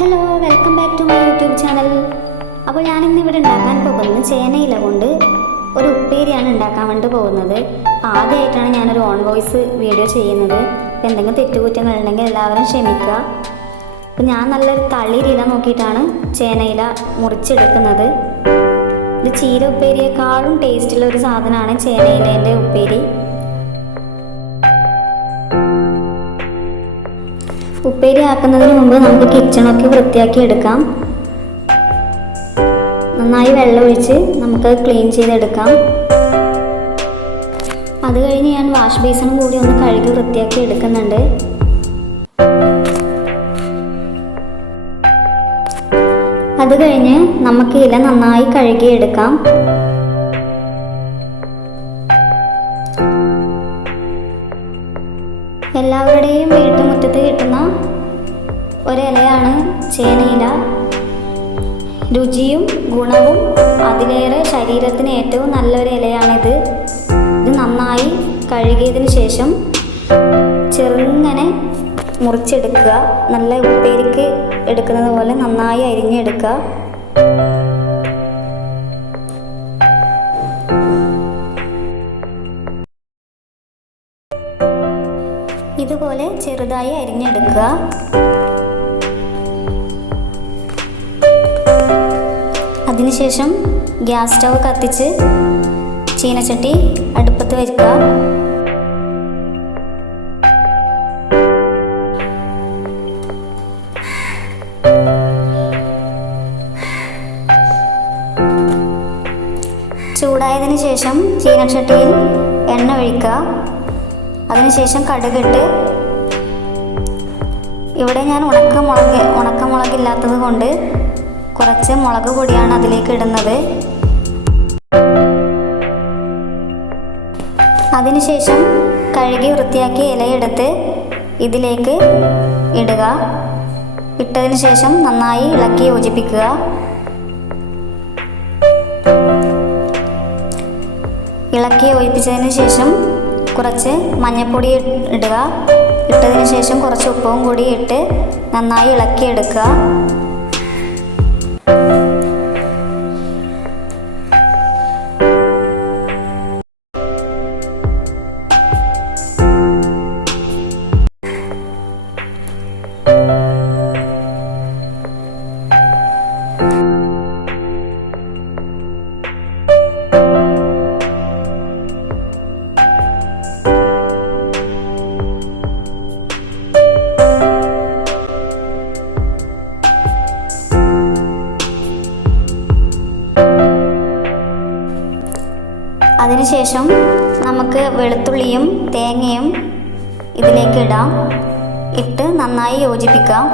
Hello, welcome back to my YouTube channel. അപ്പോൾ ഞാനിന്നിവിടെ ഉണ്ടാക്കാൻ പോകുന്നത് ചേനയില കൊണ്ട് ഒരു ഉപ്പേരിയാണ് ഉണ്ടാക്കാൻ വേണ്ടി പോകുന്നത്. ആദ്യമായിട്ടാണ് ഞാനൊരു ഓൺ വോയിസ് വീഡിയോ ചെയ്യുന്നത്. അപ്പോൾ എന്തെങ്കിലും തെറ്റുകുറ്റങ്ങളുണ്ടെങ്കിൽ എല്ലാവരും ക്ഷമിക്കുക. അപ്പോൾ ഞാൻ നല്ലൊരു തളിരില നോക്കിയിട്ടാണ് ചേനയില മുറിച്ചെടുക്കുന്നത്. ഇത് ചീര ഉപ്പേരിയേക്കാളും ടേസ്റ്റുള്ള ഒരു സാധനമാണ് ചേനയിലേൻ്റെ ഉപ്പേരി. ഉപ്പേരി ആക്കുന്നതിന് മുമ്പ് നമുക്ക് കിച്ചണൊക്കെ വൃത്തിയാക്കി എടുക്കാം. നന്നായി വെള്ളം ഒഴിച്ച് നമുക്ക് ക്ലീൻ ചെയ്തെടുക്കാം. അത് കഴിഞ്ഞ് ഞാൻ വാഷ് ബേസിനും കൂടി ഒന്ന് കഴുകി വൃത്തിയാക്കി എടുക്കുന്നുണ്ട്. അത് കഴിഞ്ഞ് നമുക്ക് ഇല നന്നായി കഴുകിയെടുക്കാം. എല്ലാവരുടെയും വീട്ടുമുറ്റത്ത് കിട്ടുന്ന ഒരിലയാണ് ചേനയില. രുചിയും ഗുണവും അതിലേറെ ശരീരത്തിന് ഏറ്റവും നല്ലൊരു ഇലയാണിത്. ഇത് നന്നായി കഴുകിയതിന് ശേഷം ചെറുങ്ങനെ മുറിച്ചെടുക്കുക. നല്ല ഉപ്പേരിക്ക് എടുക്കുന്നത് പോലെ നന്നായി അരിഞ്ഞെടുക്കുക. ഇതുപോലെ ചെറുതായി അരിഞ്ഞെടുക്കുക. അതിനുശേഷം ഗ്യാസ് സ്റ്റവ് കത്തിച്ച് ചീനച്ചട്ടി അടുപ്പത്ത് വയ്ക്കുക. ചൂടായതിനു ശേഷം ചീനച്ചട്ടിയിൽ എണ്ണ ഒഴിക്കുക. അതിനുശേഷം കടുകിട്ട്, ഇവിടെ ഞാൻ ഉണക്കമുളകില്ലാത്തത് കൊണ്ട് കുറച്ച് മുളക് പൊടിയാണ് അതിലേക്ക് ഇടുന്നത്. അതിനുശേഷം കഴുകി വൃത്തിയാക്കി ഇലയെടുത്ത് ഇതിലേക്ക് ഇടുക. ഇട്ടതിന് ശേഷം നന്നായി ഇളക്കി യോജിപ്പിക്കുക. ഇളക്കി യോജിപ്പിച്ചതിന് ശേഷം കുറച്ച് മഞ്ഞൾപ്പൊടി ഇടുക. ഇട്ടതിന് ശേഷം കുറച്ച് ഉപ്പും കൂടി ഇട്ട് നന്നായി ഇളക്കിയെടുക്കുക. അതിനുശേഷം നമുക്ക് വെളുത്തുള്ളിയും തേങ്ങയും ഇതിലേക്ക് ഇടാം. ഇട്ട് നന്നായി യോജിപ്പിക്കാം.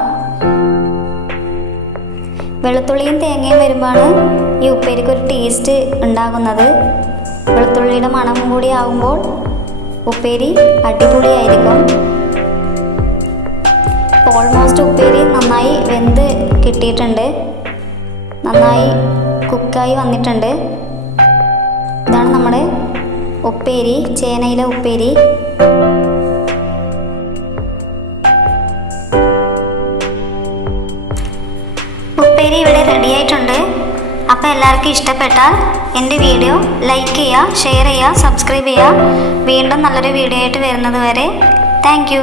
വെളുത്തുള്ളിയും തേങ്ങയും വരുമ്പോഴാണ് ഈ ഉപ്പേരിക്ക് ഒരു ടേസ്റ്റ് ഉണ്ടാകുന്നത്. വെളുത്തുള്ളിയുടെ മണം കൂടി ആകുമ്പോൾ ഉപ്പേരി അടിപൊളിയായിരിക്കും. ഓൾമോസ്റ്റ് ഉപ്പേരി നന്നായി വെന്ത് കിട്ടിയിട്ടുണ്ട്. നന്നായി കുക്കായി വന്നിട്ടുണ്ട്. ഇതാണ് നമ്മുടെ ഉപ്പേരി, ചേനയില ഉപ്പേരി. ഉപ്പേരി ഇവിടെ റെഡി ആയിട്ടുണ്ട്. അപ്പോൾ എല്ലാവർക്കും ഇഷ്ടപ്പെട്ടാൽ എൻ്റെ വീഡിയോ ലൈക്ക് ചെയ്യുക, ഷെയർ ചെയ്യുക, സബ്സ്ക്രൈബ് ചെയ്യുക. വീണ്ടും നല്ലൊരു വീഡിയോ ആയിട്ട് വരുന്നത് വരെ താങ്ക് യു.